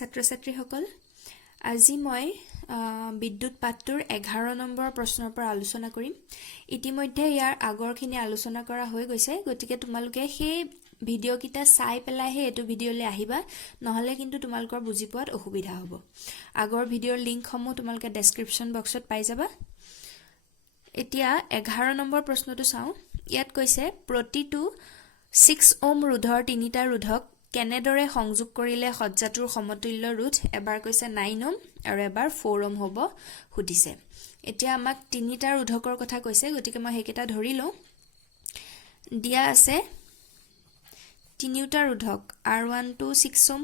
ছাত্ৰ-ছাত্ৰীসকল আজি মই বিদ্যুৎ পাঠটোৰ 11 নম্বৰ প্ৰশ্নৰ পৰা আলোচনা কৰিম। ইতিমধ্যে ইয়াৰ আগৰখিনি আলোচনা কৰা হৈ গৈছে, গতিকে তোমালোকে সেই ভিডিঅ' কিটা চাই পেলাইহে এইটো ভিডিঅ'লৈ আহিবা, নহলে কিন্তু তোমালোকৰ বুজি পোৱাত অসুবিধা হ'ব। আগৰ ভিডিঅ'ৰ লিংকসমূহ তোমালোকে ডেসক্ৰিপচন বক্সত পাই যাবা। এতিয়া 11 নম্বৰ প্ৰশ্নটো চাওঁ। ইয়াত কৈছে প্ৰতিটো 6 ওম ৰোধৰ তিনিটা ৰোধক কেনেদৰে সংযোগ কৰিলে সজ্জাটোৰ সমতুল্য ৰোধ এবাৰ কৈছে 9 ওম আৰু এবাৰ 4 ওম হ'ব সুধিছে। এতিয়া আমাক তিনিটা ৰোধকৰ কথা কৈছে, গতিকে মই হেকেটা ধৰি লওঁ। দিয়া আছে তিনিটা ৰোধক R1 টো 6 ওম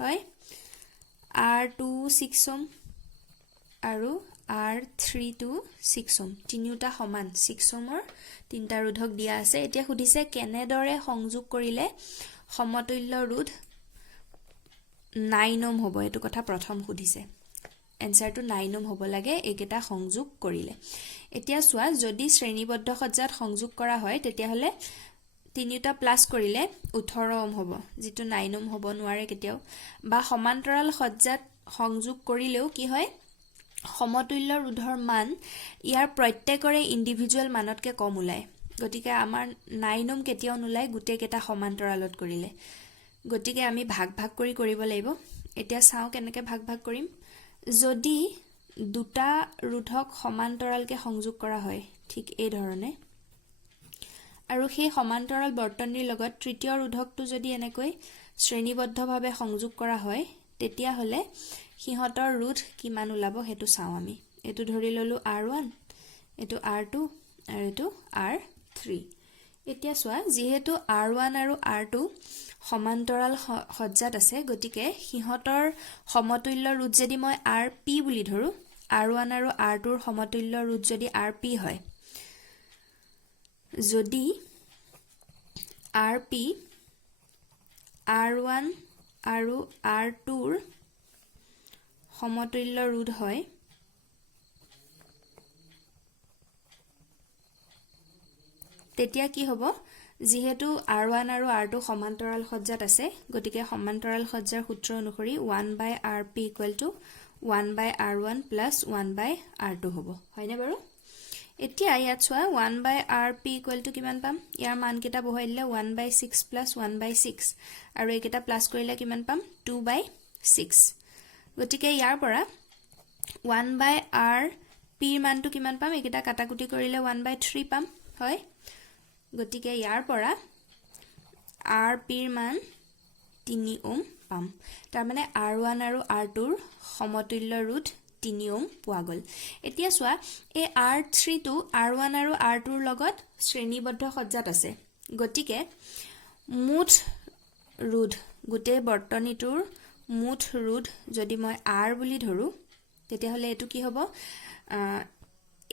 হয়, R2 6 ওম আৰু R3 টো 6 ওম। তিনিটা সমান 6 ওমৰ তিনিটা ৰোধক দিয়া আছে। এতিয়া সুধিছে কেনেদৰে সংযোগ কৰিলে সমতুল্য ৰোধ 9 ওম হ'ব, এইটো কথা প্ৰথম সুধিছে। এনসাৰটো 9 ওম হ'ব লাগে এইকেইটা সংযোগ কৰিলে। এতিয়া চোৱা, যদি শ্ৰেণীবদ্ধ সজ্জাত সংযোগ কৰা হয় তেতিয়াহলে তিনিটা প্লাস কৰিলে 18 ওম হ'ব, যিটো 9 ওম হ'ব নোৱাৰে কেতিয়াও। বা সমান্তৰাল সজ্জাত সংযোগ কৰিলেও কি হয়, সমতুল্য ৰোধৰ মান ইয়াৰ প্ৰত্যেকৰে ইন্ডিভিজুৱেল মানতকে কম ওলায়। গতিকে আমাৰ 9 ওম কেতিয়াও নোলায় গোটেই কেইটা সমান্তৰালত কৰিলে। গতিকে আমি ভাগ ভাগ কৰি কৰিব লাগিব। এতিয়া চাওঁ কেনেকৈ ভাগ ভাগ কৰিম। যদি দুটা ৰোধক সমান্তৰালকে সংযোগ কৰা হয় ঠিক এই ধৰণে, আৰু সেই সমান্তৰাল বৰ্তনীৰ লগত তৃতীয় ৰোধকটো যদি এনেকৈ শ্ৰেণীবদ্ধভাৱে সংযোগ কৰা হয়, তেতিয়া হলে সিহঁতৰ ৰোধ কিমান ওলাব হেতু চাওঁ আমি। এটো ধৰি ললো R1, এটো R2 আৰু এটো R3। এতিয়া চোৱা, যিহেতু R1 আৰু R2 সমান্তৰাল সজ্জাত আছে, গতিকে সিহঁতৰ সমতুল্য ৰোধ যদি মই RP বুলি ধৰো, R1 আৰু R2ৰ সমতুল্য ৰোধ যদি RP হয়, যদি RP R1 আৰু R2ৰ সমতুল্য ৰোধ হয়, তেতিয়া কি হ'ব, যিহেতু R1 আৰু R2 সমান্তৰাল সজ্জাত আছে, গতিকে সমান্তৰাল সজ্জাৰ সূত্ৰ অনুসৰি 1/RP = 1/R1 + 1/R2 হ'ব, হয়নে বাৰু? এতিয়া ইয়াত চোৱা, 1/RP = কিমান পাম? ইয়াৰ মান কেইটা বহাই দিলে 1/6 + 1/6 আৰু এইকেইটা প্লাস কৰিলে কিমান পাম? 2/6। গতিকে ইয়াৰ পৰা 1/RP ৰ মানটো কিমান পাম? এইকেইটা কাটাকুটি কৰিলে 1/3 পাম, হয়? গতিকে ইয়াৰ পৰা RP ৰ মান 3 ওম পাম। তাৰ মানে R1 আৰু R2ৰ সমতুল্য ৰোধ 3 ওম পোৱা গল। এতিয়া চোৱা, এই R3 টো R1 আৰু R2ৰ লগত শ্ৰেণীবদ্ধ সজ্জাত আছে, গতিকে মুঠ ৰোধ, গোটেই বৰ্তনীটোৰ মুঠ ৰোধ যদি মই R বুলি ধৰো, তেতিয়াহলে এইটো কি হ'ব,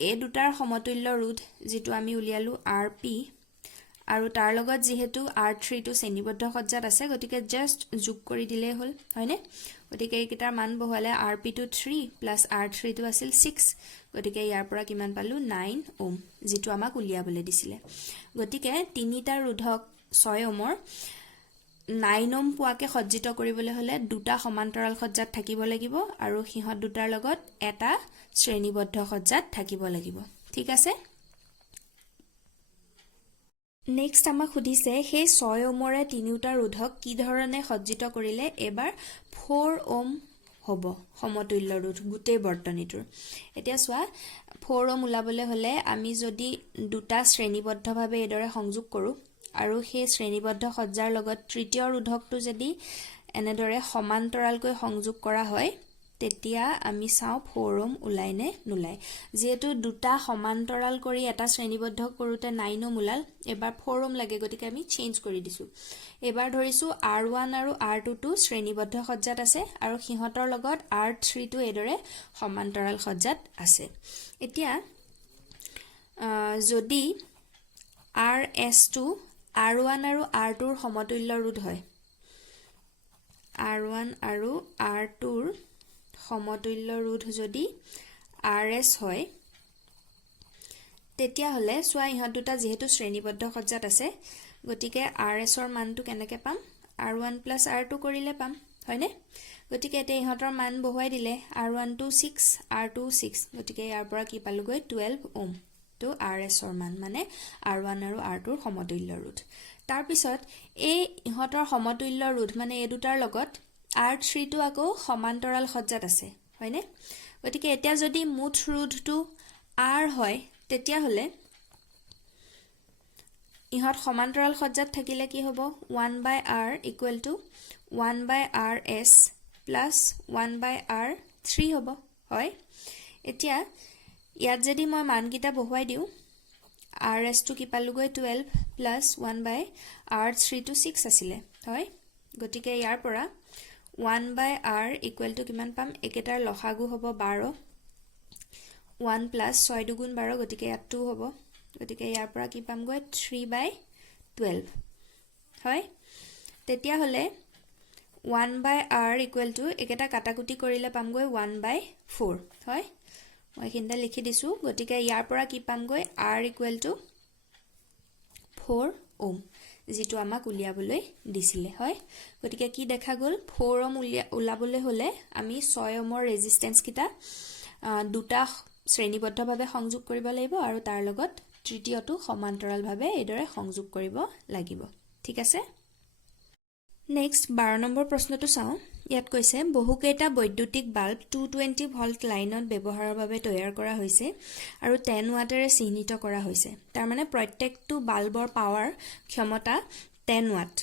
এই দুটাৰ সমতুল্য ৰোধ যিটো আমি উলিয়ালো RP, আৰু তাৰ লগত যেহেতু R3 টো শ্ৰেণীবদ্ধ সজ্জাত আছে, গতিকে জাস্ট যোগ কৰি দিলেই হ'ল, হয়নে? গতিকে এইকেইটাৰ মান বহালে RP টো 3 + R3 টো আছিল 6, গতিকে ইয়াৰ পৰা কিমান পালো? 9 ওম, যিটো আমাক উলিয়াবলৈ দিছিলে। গতিকে তিনিটা ৰোধক 6 ওমৰ 9 ওম পোৱাকে সজ্জিত কৰিবলৈ হলে দুটা সমান্তৰাল সজ্জাত থাকিব লাগিব, আৰু সিহঁত দুটাৰ লগত এটা শ্ৰেণীবদ্ধ সজ্জাত থাকিব লাগিব। ঠিক আছে? নেক্সট আমাক সুধিছে, সেই 6 ওমৰে তিনিটা ৰোধক কি ধৰণে সজ্জিত কৰিলে এবাৰ 4 ওম হ'ব সমতুল্য ৰোধ গোটেই বৰ্তনীটোৰ। এতিয়া চোৱা, 4 ওম ওলাবলৈ হলে আমি যদি দুটা শ্ৰেণীবদ্ধভাৱে এইদৰে সংযোগ কৰো, আৰু সেই শ্ৰেণীবদ্ধ সজ্জাৰ লগত তৃতীয় ৰোধকটো যদি এনেদৰে সমান্তৰালকৈ সংযোগ কৰা হয়, তেতিয়া আমি চাওঁ 4 ওম ওলাই নে নোলায়। যেহেতু দুটা সমান্তৰাল কৰি এটা শ্ৰেণীবদ্ধ কৰোতে 9 ওম ওলাল, এবাৰ 4 ওম লাগে, গতিকে আমি চেঞ্জ কৰি দিছো। এবাৰ ধৰিছো R1 আৰু R2 টো শ্ৰেণীবদ্ধ সজ্জাত আছে, আৰু সিহঁতৰ লগত R3 টো এইদৰে সমান্তৰাল সজ্জাত আছে। এতিয়া যদি RS টো R1 আৰু R2ৰ সমতুল্য ৰোধ হয়, R1 আৰু R2ৰ সমতুল্য ৰোধ যদি RS হয়, তেতিয়া হলে চোৱা, ইহঁত দুটা যেহেতু শ্ৰেণীবদ্ধ সজ্জাত আছে, গতিকে RS ৰ মানটো কেনেকৈ পাম? R1 + R2 কৰিলে পাম, হয়নে? গতিকে এতিয়া ইহঁতৰ মান বহুৱাই দিলে R1 টো 6 R2 6 গতিকে ইয়াৰ পৰা কি পালোগৈ 12 ওম তো RS ৰ মান মানে R1 আৰু R2 ৰ সমতুল্য ৰোধ তাৰপিছত এই ইহঁতৰ সমতুল্য ৰোধ মানে এই দুটাৰ লগত R3 টো আকৌ সমান্তৰাল সজ্জাত আছে হয়নে গতিকে এতিয়া যদি মুঠ ৰোধটো R হয় তেতিয়া হলে ইহঁত সমান্তৰাল সজ্জাত থাকিলে কি হ'ব 1/R = 1/RS plus 1/R3 হ'ব হয় এতিয়া ইয়াত যদি মই মানকিটা বহুৱাই দিও RS টো কি পালোগৈ 12 plus 1/R3 টো 6 আছিলে হয় গতিকে ইয়াৰ পৰা 1/R = কিমান পাম একেটাৰ লসাগু হ'ব 12 1 plus 6 দুগুণ 12 গতিকে ইয়াত 2 হ'ব গতিকে ইয়াৰ পৰা কি পামগৈ 3/12 হয় তেতিয়া হলে 1/R = একেটা কাটাকুটি কৰিলে পামগৈ 1/4 হয় মই এখিনতে লিখি দিছো গতিকে ইয়াৰ পৰা কি পামগৈ R = 4 ওম যেটো আমাক উলিয়াবলৈ দিছিলে হয় গতিকে কি দেখা গল 4 ওম উলাবলৈ হলে আমি 6 ওমৰ ৰেজিস্ট্যান্স কিটা দুটা শ্ৰেণীবদ্ধভাৱে সংযোগ কৰিব লাগিব আৰু তাৰ লগত তৃতীয়টো সমান্তৰালভাৱে এদৰে সংযোগ কৰিব লাগিব ঠিক আছে নেক্সট 12 নম্বৰ প্ৰশ্নটো চাও ইয়াত কৈছে বহুকেইটা বৈদ্যুতিক বাল্ব 220 ভোল্ট লাইনত ব্যৱহাৰৰ বাবে তৈয়াৰ কৰা হৈছে আৰু 10 ওয়াটেৰে চিহ্নিত কৰা হৈছে তাৰ মানে প্ৰত্যেকটো বাল্বৰ পাৱাৰ ক্ষমতা 10 ওয়াট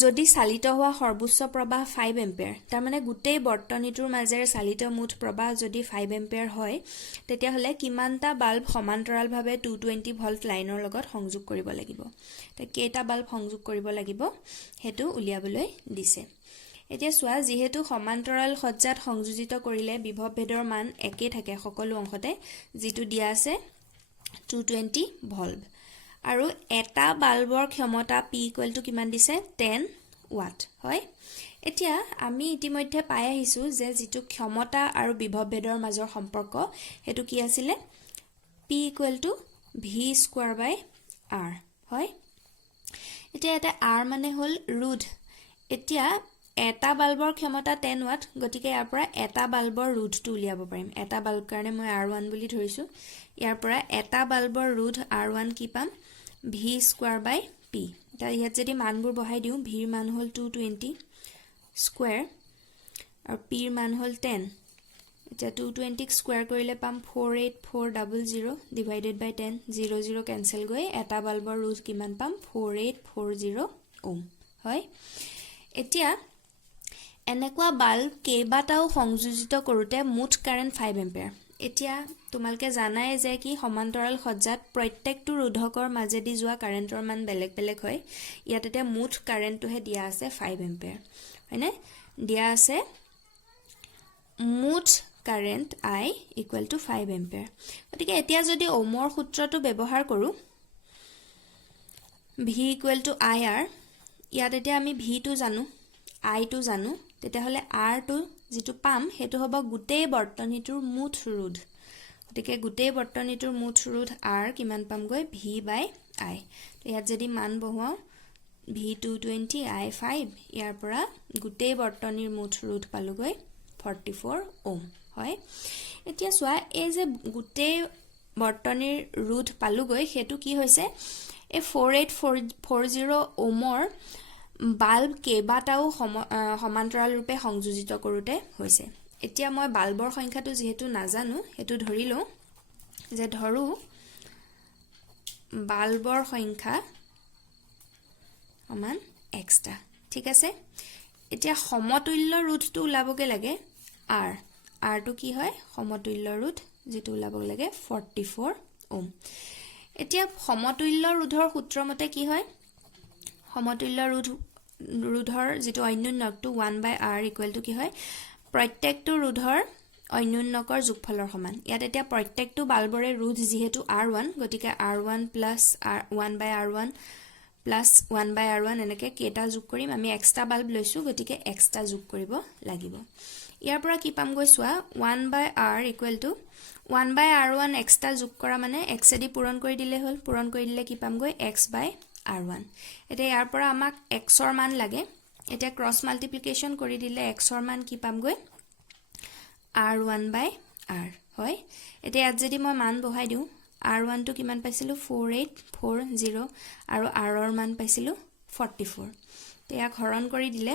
যদি চালিত হোৱা সৰ্বোচ্চ প্ৰবাহ 5 এম্পিয়াৰ তাৰ মানে গুটেই বৰ্তনীটোৰ মাজেৰে চালিত মুঠ প্ৰবাহ যদি 5 এম্পিয়াৰ হয় তেতিয়া হলে কিমানটা বাল্ব সমান্তৰালভাৱে 220 ভোল্ট লাইনৰ লগত সংযোগ কৰিব লাগিব তে কেইটা বাল্ব সংযোগ কৰিব লাগিব হেতু উলিয়াবলৈ দিছে এতিয়া চোৱা যেহেতু সমান্তৰাল সজ্জাত সংযোজিত কৰিলে বিভৱ ভেদৰ মান একে থাকে সকলো অংশতে যেটো দিয়া আছে 220 ভোল্ট আৰু এটা বাল্বৰ ক্ষমতা P = কিমান দিছে 10 ওয়াট হয় এতিয়া আমি ইতিমধ্যে পাই আহিছো যে যেটো ক্ষমতা আৰু বিভৱ ভেদৰ মাজৰ সম্পৰ্ক হেতু কি আছিল P = V²/R হয় এতিয়া এটা R মানে হল ৰোধ এতিয়া এটা বাল্বৰ ক্ষমতা 10 ওয়াট গতিকে ইয়াৰ পৰা এটা বাল্বৰ ৰোধটো উলিয়াব পাৰিম এটা বাল্ব কাৰণে মই R1 বুলি ধৰিছো ইয়াৰ পৰা এটা বাল্বৰ ৰোধ R1 কি পাম V²/P তা ইয়াত যদি মানবোৰ বহাই দিও V ৰ মান হল 220 স্কয়াৰ আৰু P ৰ মান হল 10 এটা 220 ক স্কয়াৰ কৰিলে পাম 48400 ডিভাইডেড বাই 10 0 0 কেনসেল গৈ এটা বাল্বৰ ৰোধ কিমান পাম 4840 ওম হয় এতিয়া এনেকুৱা বাল্ব কেইবাটাও সংযোজিত কৰোতে মুঠ কাৰেন্ট 5 এম্পিয়াৰ এতিয়া তোমালকে জানাই যে কি সমান্তৰাল সজ্জাত প্ৰত্যেকটো ৰোধকৰ মাজেদি যোৱা কাৰেন্টৰ মান বেলেগ বেলেগ হয় ইয়াত এতিয়া মুঠ কাৰেন্টটোহে দিয়া আছে 5 এম্পিয়াৰ হয়নে দিয়া আছে মুঠ কাৰেন্ট I = 5 এম্পিয়াৰ গতিকে এতিয়া যদি ওমৰ সূত্ৰটো ব্যৱহাৰ কৰো V = IR ইয়াত এতিয়া আমি V টো জানো I টো জানো তেতিয়া হলে R টো যেটো পাম হেতু হ'ব গুটেই বৰ্তনীটোৰ মুঠ ৰোধ গতিকে গুটেই বৰ্তনীটোৰ মুঠ ৰোধ R কিমান পামগৈ V/I তো ইয়াত যদি মান বহুৱাও V220 I5 ইয়াৰ পৰা গুটেই বৰ্তনীৰ মুঠ ৰোধ পালোগৈ 44 ওম হয় এতিয়া চোৱা এই যে গুটেই বৰ্তনীৰ ৰোধ পালোগৈ হেতু কি হৈছে এই 4840 ওমৰ বাল্ব কেইবাটাও সমান্তৰাল ৰূপে সংযোজিত কৰোতে হৈছে এতিয়া মই বাল্বৰ সংখ্যাটো যেহেতু নাজানো হেতু ধৰিলো যে ধৰু বাল্বৰ সংখ্যা সমান এক্সটা ঠিক আছে এতিয়া সমতুল্য ৰোধটো উলাবগে লাগে R টো কি হয় সমতুল্য ৰোধ যেটো উলাবগে লাগে 44 ওম এতিয়া সমতুল্য ৰোধৰ সূত্ৰ মতে কি হয় সমতুল্য ৰোধৰ যেটো অন্যন্যকটো 1/R = কি হয় প্ৰত্যেকটো ৰোধৰ অন্যন্যকৰ যোগফলৰ সমান ইয়াত এতিয়া প্ৰত্যেকটো বাল্বৰে ৰোধ যেহেতু R1 গতিকে R1 + 1/R1 + 1/R1 এনেকে কেটা যোগ কৰিম আমি এক্সট্ৰা বাল্ব লৈছো গতিকে এক্সট্ৰা যোগ কৰিব লাগিব ইয়াৰ পৰা কি পাম গৈ সোৱা 1/R = 1/R1 এক্সট্ৰা যোগ কৰা মানে x এদি পূৰণ কৰি দিলে হল পূৰণ কৰি দিলে কি পাম গৈ x/R1 এতিয়া ইয়াৰ পৰা আমাক x ৰ মান লাগে এতিয়া ক্ৰছ মাল্টিপ্লিকেশ্যন কৰি দিলে xৰ মান কি পামগৈ r1/r হয় এতিয়া ইয়াত যদি মই মান বহাই দিওঁ r1 টো কিমান পাইছিলো 4840 আৰু r ৰ মান পাইছিলো 44 তে ইয়াক হৰণ কৰি দিলে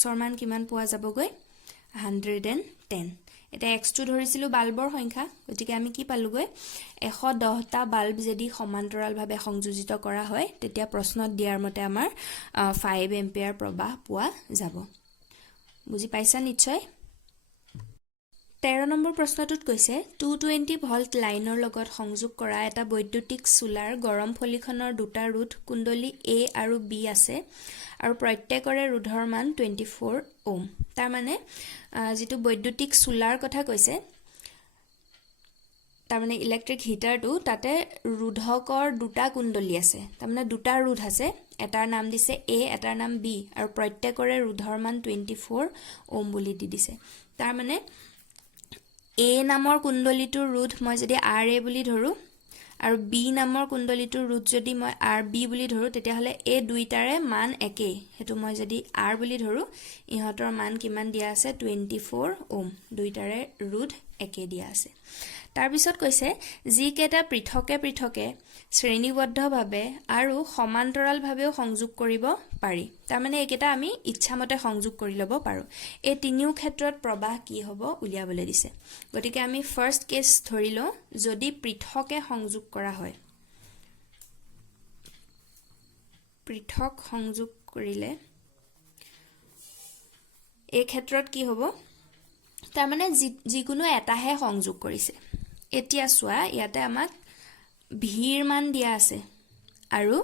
xৰ মান কিমান পোৱা যাবগৈ 110 এটা x টো ধৰিছিলো বাল্বৰ সংখ্যা গতিকে আমি কি পালোগৈ 110টা বাল্ব যদি সমান্তৰালভাৱে সংযোজিত কৰা হয় তেতিয়া প্ৰশ্নত দিয়াৰ মতে আমাৰ 5 এম্পিয়াৰ প্ৰবাহ পোৱা যাব বুজি পাইছা নিশ্চয় 13 নম্বৰ প্ৰশ্নটোত কৈছে 220 ভল্ট লাইনৰ লগত সংযোগ কৰা এটা বৈদ্যুতিক চুলাৰ গৰম ফলিখনৰ দুটা ৰোধ কুণ্ডলী A আৰু B আছে আৰু প্ৰত্যেকৰে ৰোধৰ মান 24 ওম তাৰ মানে যেটো বৈদ্যুতিক চুলাৰ কথা কৈছে তাৰ মানে ইলেক্ট্ৰিক হিটাৰটো তাতে ৰোধকৰ দুটা কুণ্ডলী আছে তাৰ মানে দুটা ৰোধ আছে এটাৰ নাম দিছে A এটাৰ নাম B আৰু প্ৰত্যেকৰে ৰোধৰ মান 24 ওম বুলি দি দিছে তাৰ মানে A নামৰ কুণ্ডলীটোৰ ৰোধ মই যদি RA বুলি ধৰো আৰু B নামৰ কুণ্ডলীটোৰ ৰোধ যদি মই RB বুলি ধৰো তেতিয়া হলে এই দুইটাৰে মান একেই হেতু মই যদি R বুলি ধৰো ইহতৰ মান কিমান দিয়া আছে 24 ওম দুইটাৰে ৰোধ একে দিয়া আছে তাৰ পিছত কৈছে যি কেটা পৃথকে পৃথকে শ্ৰেণীবদ্ধভাৱে আৰু সমান্তৰালভাৱেও সংযোগ কৰিব পাৰি তাৰ মানে একেটা আমি ইচ্ছামতে সংযোগ কৰি লব পাৰো এই তিনিও ক্ষেত্ৰত প্ৰবাহ কি হ'ব উলিয়াবলৈ দিছে গতিকে আমি ফাৰ্স্ট কেস ধৰিলো যদি পৃথকে সংযোগ কৰা হয় পৃথক সংযোগ কৰিলে এই ক্ষেত্ৰত কি হ'ব তাৰ মানে যিকোনো এটাহে সংযোগ কৰিছে এতিয়া চোৱা ইয়াতে আমাক ভিৰ মান দিয়া আছে আৰু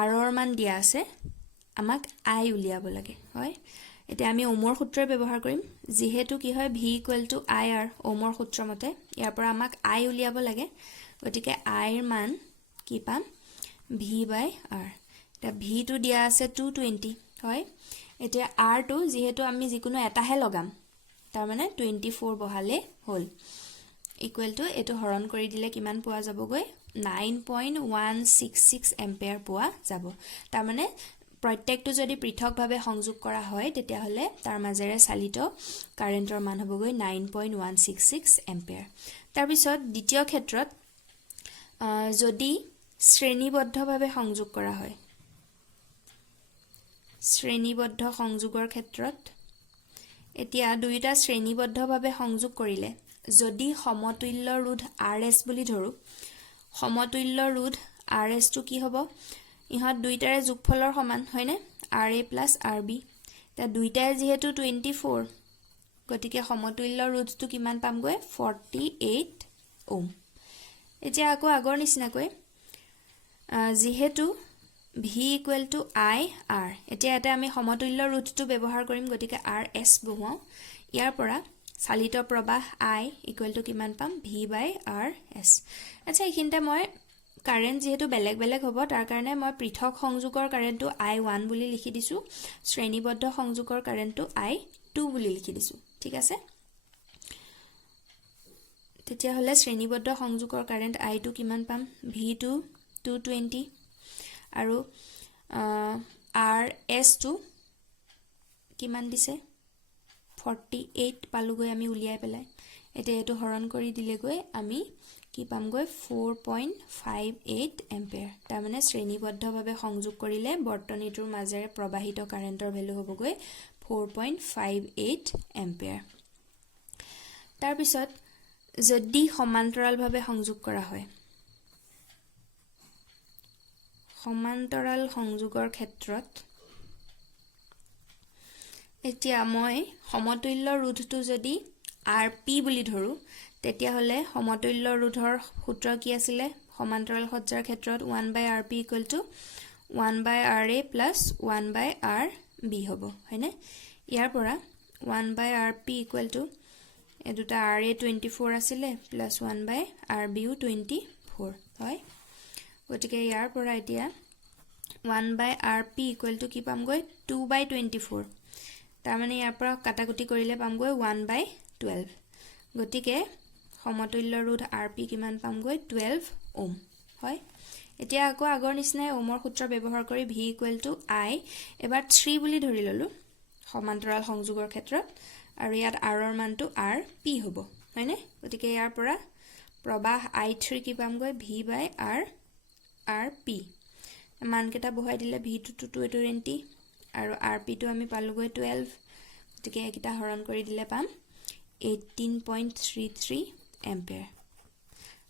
আৰৰ মান দিয়া আছে আমাক আই উলিয়াব লাগে হয় এতিয়া আমি ওমৰ সূত্ৰ ব্যৱহাৰ কৰিম যেহেতু কি হয় v = ir ওমৰ সূত্ৰ মতে ইয়াৰ পৰা আমাক আই উলিয়াব লাগে গতিকে আই ৰ মান কি পাম v/r এটা v টো দিয়া আছে 220 হয় এতিয়া r টো যেহেতু আমি যিকোনো এটাহে লগাম তাৰ মানে 24 বহালে হল ইকুৱেল টু এটো হৰণ কৰি দিলে কিমান পোৱা যাবগৈ 9.166 এম্পিয়াৰ পোৱা যাব তাৰ মানে প্ৰত্যেকটো যদি পৃথকভাৱে সংযোগ কৰা হয় তেতিয়া হলে তাৰ মাজেৰে চালিত কাৰেন্টৰ মান হ'বগৈ 9.166 এম্পিয়াৰ তাৰ পিছত দ্বিতীয় ক্ষেত্ৰত যদি শ্ৰেণীবদ্ধভাৱে সংযোগ কৰা হয় শ্ৰেণীবদ্ধ সংযোগৰ ক্ষেত্ৰত এতিয়া দুইটা শ্ৰেণীবদ্ধভাৱে সংযোগ কৰিলে যদি সমতুল্য ৰোধ RS বুলি ধৰো সমতুল্য ৰোধ RS টো কি হ'ব ইহত দুইটাৰে যোগফলৰ সমান হয়নে RA + RB তা দুইটাই যেহেতু 24 গতিকে সমতুল্য ৰোধটো কিমান পামগৈ 48 ওম এতিয়া আকৌ আগৰ নিচিনাকৈ যেহেতু v = IR এতিয়া এটা আমি সমতুল্য ৰোধটো ব্যৱহাৰ কৰিম গতিকে RS বহুৱাও ইয়াৰ পৰা চালিত প্ৰবাহ I = কিমান পাম v/RS আচ্ছা এইখিনতে মই কাৰেন্ট যেহেতু বেলেগ বেলেগ হ'ব তাৰ কাৰণে মই পৃথক সংযোগৰ কাৰেন্টটো I1 বুলি লিখি দিছো শ্ৰেণীবদ্ধ সংযোগৰ কাৰেন্টটো I2 বুলি লিখি দিছো ঠিক আছে তেতিয়া হলে শ্ৰেণীবদ্ধ সংযোগৰ কাৰেন্ট I2 কিমান পাম v2 220 আৰু RS টো কিমান দিছে 48 পালুগৈ আমি উলিয়াই পেলাই এটা এটো হৰণ কৰি দিলেগৈ আমি কি পামগৈ 4.58 এম্পিয়াৰ তাৰ মানে শ্ৰেণীবদ্ধভাৱে সংযোগ কৰিলে বৰ্তনীটোৰ মাজেৰে প্ৰবাহিত কাৰেন্টৰ ভ্যালু হ'বগৈ 4.58 এম্পিয়াৰ তাৰ পিছত যদি সমান্তৰালভাৱে সংযোগ কৰা হয় সমান্তৰাল সংযোগৰ ক্ষেত্ৰত এতিয়া মই সমতুল্য ৰোধটো যদি RP বুলি ধৰো তেতিয়া হলে সমতুল্য ৰোধৰ সূত্ৰ কি আছিল সমান্তৰাল সজ্জাৰ ক্ষেত্ৰত 1/RP = 1/RA + 1/RB হ'ব হয়নে ইয়াৰ পৰা 1/RP = এ দুটা RA 24 আছিল + 1/RB 24 হয় গতিকে ইয়াৰ পৰা এতিয়া 1/RP = কি পামগৈ 2/24 তাৰ মানে ইয়াৰ পৰা কাটাকুটি কৰিলে পামগৈ 1/12 গতিকে সমতুল্য ৰোধ RP কিমান পামগৈ 12 ওম হয় এতিয়া আকৌ আগৰ নিচিনাই ওমৰ সূত্ৰ ব্যৱহাৰ কৰি v = I এবাৰ 3 বুলি ধৰি ললো সমান্তৰাল সংযোগৰ ক্ষেত্ৰত আৰু ইয়াত r ৰ মানটো r p হ'ব হয়নে গতিকে ইয়াৰ পৰা প্ৰবাহ I3 কি পামগৈ v/r rp মানকেইটা বহাই দিলে v2 টো 20 আৰু rp টো আমি পালোগৈ 12 গতিকে এইকেইটা হৰণ কৰি দিলে পাম 18.33 এম্পিয়াৰ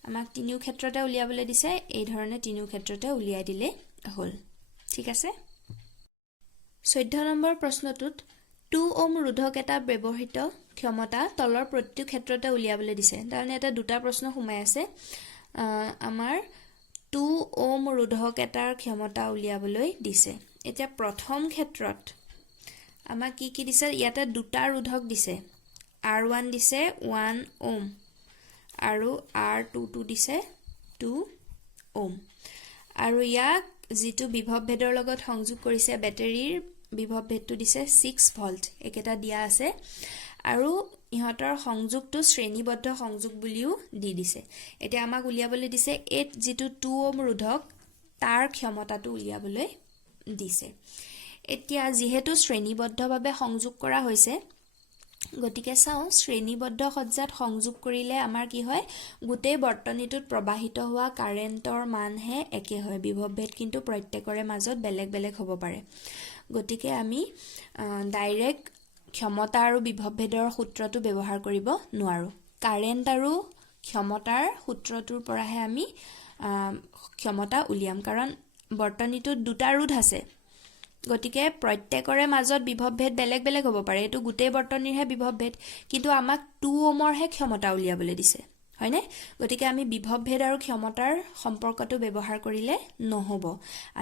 আমাক তিনিও ক্ষেত্ৰতে উলিয়াবলৈ দিছে এই ধৰণে তিনিও ক্ষেত্ৰতে উলিয়াই দিলে হ'ল ঠিক আছে 14 নম্বৰ প্ৰশ্নটোত 2 ওম ৰোধক এটা ব্যৱহৃত ক্ষমতা তলৰ প্ৰত্যেক ক্ষেত্ৰতে উলিয়াবলৈ দিছে তাৰমানে এটা দুটা প্ৰশ্ন সোমাই আছে আমাৰ 2 ওম ৰোধক এটাৰ ক্ষমতা উলিয়াবলৈ দিছে এতিয়া প্ৰথম ক্ষেত্ৰত আমাক কি দিছে ইয়াতে দুটা ৰোধক দিছে R1 দিছে 1 ওম আৰু R2 দিছে 2 ওম আৰু ইয়াক যেটো বিভৱ ভেদৰ লগত সংযোগ কৰিছে বেটাৰীৰ বিভৱ ভেদটো দিছে 6 ভোল্ট একেটা দিয়া আছে আৰু ইহতৰ সংযোগটো শ্ৰেণীবদ্ধ সংযোগ বুলিও দি দিছে এতিয়া আমাক উলিয়াবলৈ দিছে এই যেটো 2 ওম ৰোধক তাৰ ক্ষমতাটো উলিয়াবলৈ দিছে এতিয়া যেহেতু শ্ৰেণীবদ্ধভাৱে সংযোগ কৰা হৈছে গতিকে চাও শ্ৰেণীবদ্ধ সজ্জাত সংযোগ কৰিলে আমাৰ কি হয় গোটেই বৰ্তনীটোত প্ৰবাহিত হোৱা কাৰেন্টৰ মানহে একে হয় বিভৱ ভেদ কিন্তু প্ৰত্যেকৰে মাজত বেলেগ বেলেগ হ'ব পাৰে গতিকে আমি ডাইৰেক্ট ক্ষমতা আৰু বিভৱ ভেদৰ সূত্ৰটো ব্যৱহাৰ কৰিব নোৱাৰো কাৰেন্ট আৰু ক্ষমতাৰ সূত্ৰটোৰ পৰাহে আমি ক্ষমতা উলিয়াম কাৰণ বৰ্তনীটোত দুটা ৰোধ আছে গতিকে প্ৰত্যেকৰে মাজত বিভৱ ভেদ বেলেগ বেলেগ হ'ব পাৰে এটো গোটেই বৰ্তনীৰহে বিভৱ ভেদ কিন্তু আমাক 2 ওমৰহে ক্ষমতা উলিয়াবলৈ দিছে হয়নে গতিকে আমি বিভৱ ভেদ আৰু ক্ষমতাৰ সম্পৰ্কটো ব্যৱহাৰ কৰিলে নহব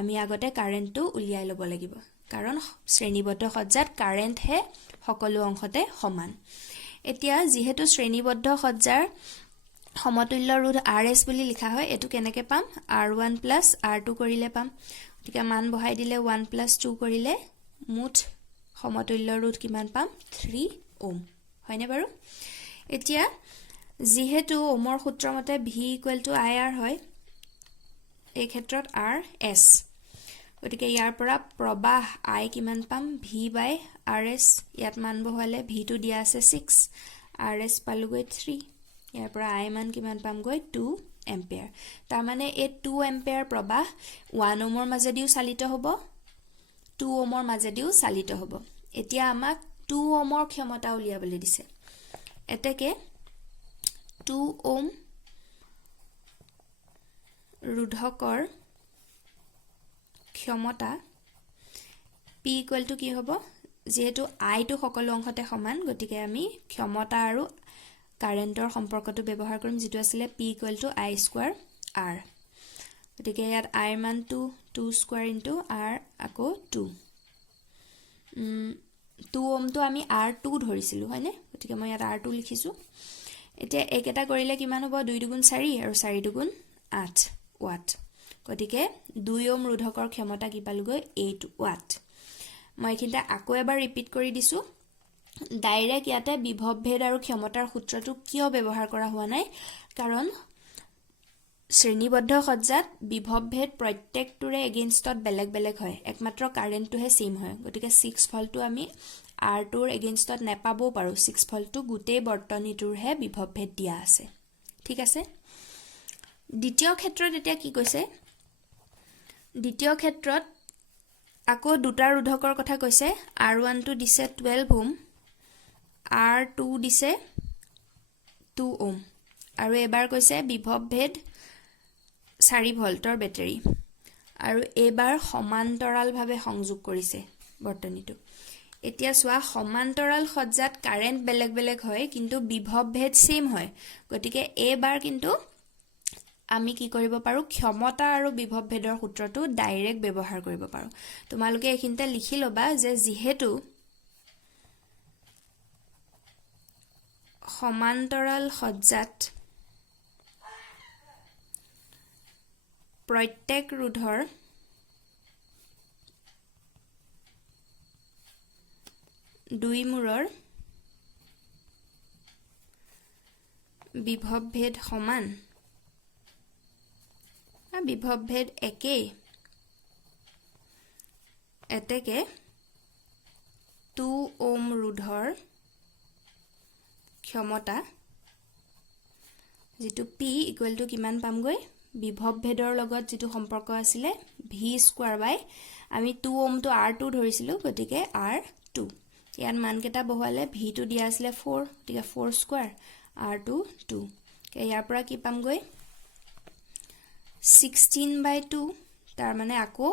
আমি আগতে কাৰেন্টটো উলিয়াই ল'ব লাগিব কাৰণ শ্ৰেণীবদ্ধ সজ্জাত কাৰেন্টহে সকলো অংশতে সমান এতিয়া যেহেতু শ্ৰেণীবদ্ধ সজ্জাৰ সমতুল্য ৰোধ RS বুলি লিখা হয় এটো কেনেকৈ পাম R1 + R2 কৰিলে পাম গতিকে মান বহাই দিলে 1 + 2 কৰিলে মুঠ সমতুল্য ৰোধ কিমান পাম 3 ওম হয়নে বাৰু এতিয়া যেহেতু ওমৰ সূত্ৰ মতে v = IR হয় এই ক্ষেত্ৰত RS গতিকে ইয়াৰ পৰা প্ৰবাহ I কিমান পাম v/RS ইয়াত মান বহালে v টো দিয়া আছে 6 RS পালোগৈ 3 ইয়াৰ পৰা I মান কিমান পামগৈ 2 এম্পিয়াৰ তাৰ মানে এই 2 এম্পিয়াৰ প্ৰবাহ 1 ওমৰ মাজেদিও চালিত হ'ব 2 ওমৰ মাজেদিও চালিত হ'ব এতিয়া আমাক 2 ওমৰ ক্ষমতা উলিয়াবলৈ দিছে এতেকে 2 ওম ৰোধকৰ ক্ষমতা P = কি হ'ব যেহেতু I টো সকলো অংশতে সমান গতিকে আমি ক্ষমতা আৰু কাৰেন্টৰ সম্পৰ্কটো ব্যৱহাৰ কৰিম যেটো আছিল P = I² R গতিকে ইয়াত I মান 2² R আকৌ 2 2 ওমটো আমি R2 ধৰিছিলো হয়নে গতিকে মই ইয়াত R2 লিখিছো এতিয়া একেটা কৰিলে কিমান হ'ব 2 × 4 আৰু 4 × 8 ওয়াট গতিকে 2 ওম ৰোধকৰ ক্ষমতা কি পালোগৈ 8 ওয়াট মই এখিনতে আকৌ এবাৰ ৰিপিট কৰি দিছো ডাইৰেক্ট ইয়াতে বিভৱ ভেদ আৰু ক্ষমতাৰ সূত্ৰটো কিয় ব্যৱহাৰ কৰা হোৱা নাই কাৰণ শ্ৰেণীবদ্ধ সজ্জাত বিভৱ ভেদ প্ৰত্যেকটোৰে এগেইনষ্টত বেলেগ বেলেগ হয় একমাত্ৰ কাৰেন্টটোহে সেম হয় গতিকে 6 ভোল্টটো আমি R2 ৰ এগেইনষ্টত নেপাবও পাৰো 6 ভোল্টটো গোটেই বৰ্তনীটোৰহে বিভৱ ভেদ দিয়া আছে ঠিক আছে দ্বিতীয় ক্ষেত্ৰত এতিয়া কি কৈছে দ্বিতীয় ক্ষেত্ৰত আকৌ দুটা ৰোধকৰ কথা কৈছে R1 টো দিছে 12 ওম R2 দিছে 2 ওম আৰু এবাৰ কৈছে বিভৱ ভেদ 4 ভোল্টৰ বেটাৰী আৰু এবাৰ সমান্তৰালভাৱে সংযোগ কৰিছে বৰ্তনীটো এতিয়া সোৱা সমান্তৰাল সজ্জাত কাৰেন্ট বেলেগ বেলেগ হয় কিন্তু বিভৱ ভেদ সেম হয় গতিকে এবাৰ কিন্তু আমি কি কৰিব পাৰো ক্ষমতা আৰু বিভৱ ভেদৰ সূত্ৰটো ডাইৰেক্ট ব্যৱহাৰ কৰিব পাৰো তোমালোকে এখিনতে লিখি লবা যে যেহেতু সমান্তৰাল সজ্জাত প্ৰত্যেক ৰোধৰ দুই মূৰৰ বিভৱ ভেদ সমান বিভৱ ভেদ একেই এতেকে 2 ওম ৰোধৰ ক্ষমতা যেটো p ইকুৱেল টু কিমান পামগৈ বিভৱ ভেদৰ লগত যেটো সম্পৰ্ক আছিলে v স্কয়াৰ বাই আমি 2 ওম তো r2 ধৰিছিলো গতিকে r2 ইয়াৰ মান কেটা বহালে v টো দিয়া আছিলে 4 গতিকে 4 স্কয়াৰ r2 2 কে ইয়াৰ পৰা কি পামগৈ 16/2 তাৰ মানে আকৌ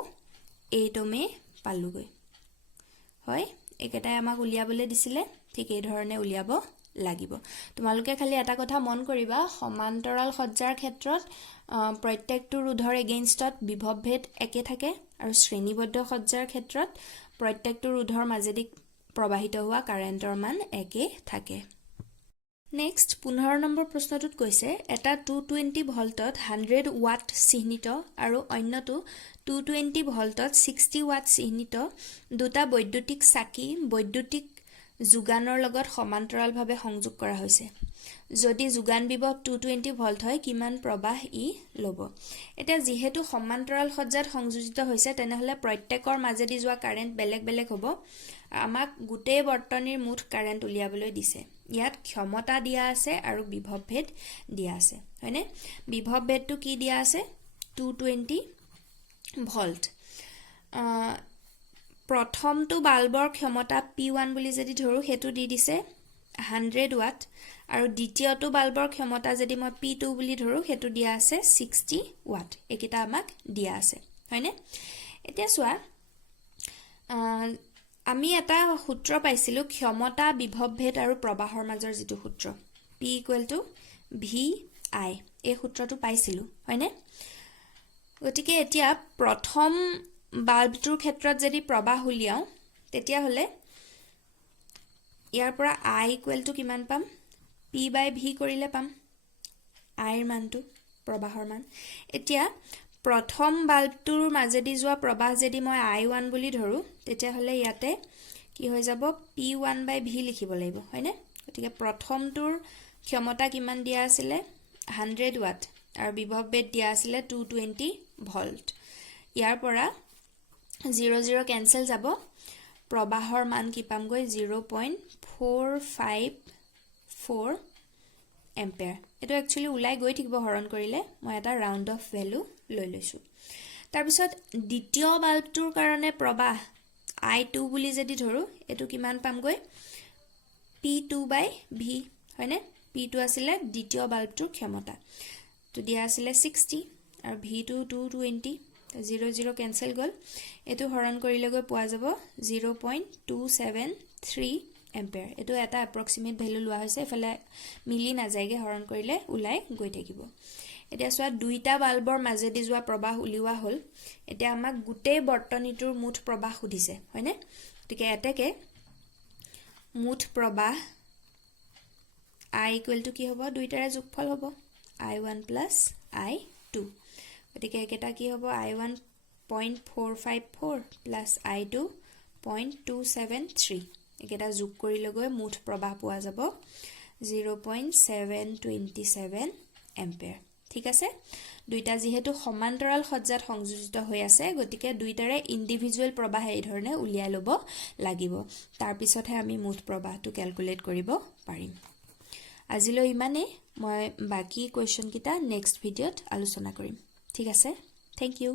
8 ওমে পালুগৈ হয় একেটাই আমাক উলিয়াবলৈ দিছিলে ঠিক এই ধৰণে উলিয়াব লাগিব তোমালোকে খালি এটা কথা মন কৰিবা সমান্তৰাল সজ্জাৰ ক্ষেত্ৰত প্ৰত্যেকটো ৰোধৰ এগেইনষ্টত বিভৱ ভেদ একে থাকে আৰু শ্ৰেণীবদ্ধ সজ্জাৰ ক্ষেত্ৰত প্ৰত্যেকটো ৰোধৰ মাজেদি প্ৰবাহিত হোৱা কাৰেন্টৰ মান একে থাকে নেক্সট 15 নম্বৰ প্ৰশ্নটোত কৈছে এটা 220 ভল্টত 100 ওয়াট চিহ্নিত আৰু অন্যটো 220 ভল্টত 60 ওয়াট চিহ্নিত দুটা বৈদ্যুতিক চাকি বৈদ্যুতিক যোগানৰ লগত সমান্তৰালভাৱে সংযোগ কৰা হৈছে যদি যোগান বিভৱ 220 ভল্ট হয় কিমান প্ৰবাহ ই লব এটা যেহেতু সমান্তৰাল সজ্জাত সংযোজিত হৈছে তেনেহলে প্ৰত্যেকৰ মাজেদি যোৱা কাৰেন্ট বেলেগ বেলেগ হ'ব আমাক গোটেই বৰ্তনীৰ মুঠ কাৰেন্ট উলিয়াবলৈ দিছে ইয়াত ক্ষমতা দিয়া আছে আৰু বিভৱ ভেদ দিয়া আছে হয়নে বিভৱ ভেদটো কি দিয়া আছে 220 ভল্ট প্ৰথমটো বাল্বৰ ক্ষমতা P1 বুলি যদি ধৰো হেতু দি দিছে 100 ওয়াট আৰু দ্বিতীয়টো বাল্বৰ ক্ষমতা যদি মই P2 বুলি ধৰো হেতু দিয়া আছে 60 ওয়াট একিটা আমাক দিয়া আছে হয়নে এতিয়া চোৱা আমি এটা সূত্ৰ পাইছিলো ক্ষমতা বিভৱ ভেদ আৰু প্ৰবাহৰ মাজৰ যেটো সূত্ৰ P = VI এই সূত্ৰটো পাইছিলো হয়নে গতিকে এতিয়া প্ৰথম বাল্বটোৰ ক্ষেত্ৰত যদি প্ৰবাহ উলিয়াও তেতিয়া হলে ইয়াৰ পৰা I = কিমান পাম P/V কৰিলে পাম I ৰ মানটো প্ৰবাহৰ মান এতিয়া প্ৰথম বাল্বটোৰ মাজেদি যোৱা প্ৰবাহ যদি মই I1 বুলি ধৰো তেতিয়া হলে ইয়াতে কি হৈ যাব P1/V লিখিব লাগিব হয়নে গতিকে প্ৰথমটোৰ ক্ষমতা কিমান দিয়া আছিল 100 ওয়াট আৰু বিভৱ ভেদ দিয়া আছিল 220 ভল্ট ইয়াৰ পৰা 0 কেনসেল যাব প্ৰবাহৰ মান কি পামগৈ 0.454 এম্পিয়াৰ এটো একচুয়ালি উলাই গৈ থাকিব হৰণ কৰিলে মই এটা ৰাউন্ড অফ ভ্যালু লৈ লৈছো তাৰ পিছত দ্বিতীয় বাল্বটোৰ কাৰণে প্ৰবাহ I2 বুলি যদি ধৰো এটো কিমান পামগৈ P2/V হয়নে P2 আছিল দ্বিতীয় বাল্বটোৰ ক্ষমতা তো দিয়া আছিল 60 আৰু V2 220 0 কেনসেল গল এটো হৰণ কৰিলে গৈ পোৱা যাব 0.273 এম্পিয়াৰ এটো এটা এপ্ৰক্সিমেট ভ্যালু লোৱা হৈছে এফালে মিলি না যায়গে হৰণ কৰিলে উলাই গৈ থাকিব এতিয়া সোৱা দুইটা বাল্বৰ মাজেদি যোৱা প্ৰবাহ উলিওৱা হল এতিয়া আমাক গুটেই বৰ্তনীটোৰ মুঠ প্ৰবাহ সুধিছে হয়নে গতিকে এতেকে মুঠ প্ৰবাহ I = কি হ'ব দুইটাৰে যোগফল হ'ব I1 + I2 গতিকে একেটা কি হ'ব I1 0.454 + I2 0.273 একেটা যোগ কৰিলে গৈ মুঠ প্ৰবাহ পোৱা যাব 0.727 এম্পিয়াৰ ঠিক আছে দুইটা যেহেতু সমান্তৰাল সজ্জাত সংযোজিত হৈ আছে গতিকে দুইটাৰে ইন্ডিভিজুৱেল প্ৰবাহ এই ধৰণে উলিয়াই লব লাগিব তাৰ পিছতহে আমি মুঠ প্ৰবাহটো ক্যালকুলেট কৰিব পাৰিম আজিলৈ ইমানে মই বাকি কোৱেশ্চন কিটা নেক্সট ভিডিওত আলোচনা কৰিম ঠিক আছে থ্যাংক ইউ